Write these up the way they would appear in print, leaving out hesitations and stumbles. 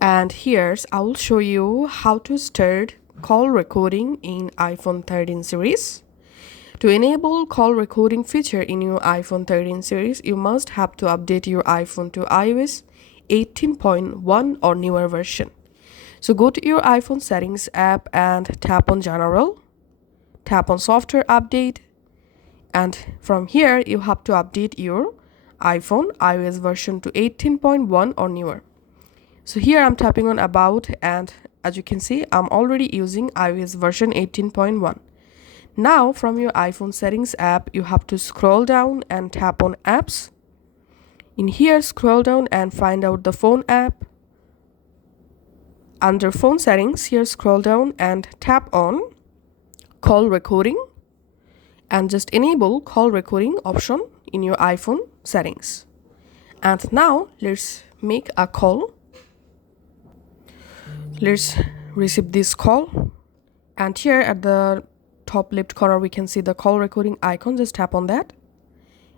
And here's I will show you how to start call recording in iPhone 13 series. To enable call recording feature in your iPhone 13 series, you must have to update your iPhone to iOS 18.1 or newer version. So go to your iPhone settings app and tap on General, tap on Software Update, and from here you have to update your iPhone iOS version to 18.1 or newer. So here I'm tapping on About, and as you can see, I'm already using iOS version 18.1. Now from your iPhone settings app, you have to scroll down and tap on Apps. In here, scroll down and find out the Phone app. Under Phone settings, here scroll down and tap on Call Recording and just enable call recording option in your iPhone settings. And now let's make a call. Let's receive this call, and here at the top left corner we can see the call recording icon. Just tap on that,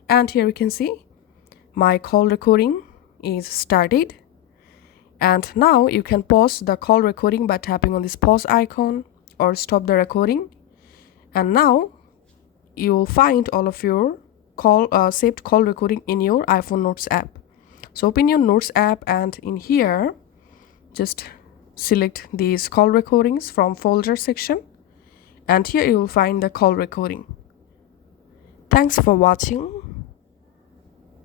and here we can see my call recording is started. And now you can pause the call recording by tapping on this pause icon or stop the recording. And now you will find all of your saved call recording in your iPhone Notes app. So open your Notes app, and in here just select these call recordings from folder section, and here you will find the call recording. Thanks for watching.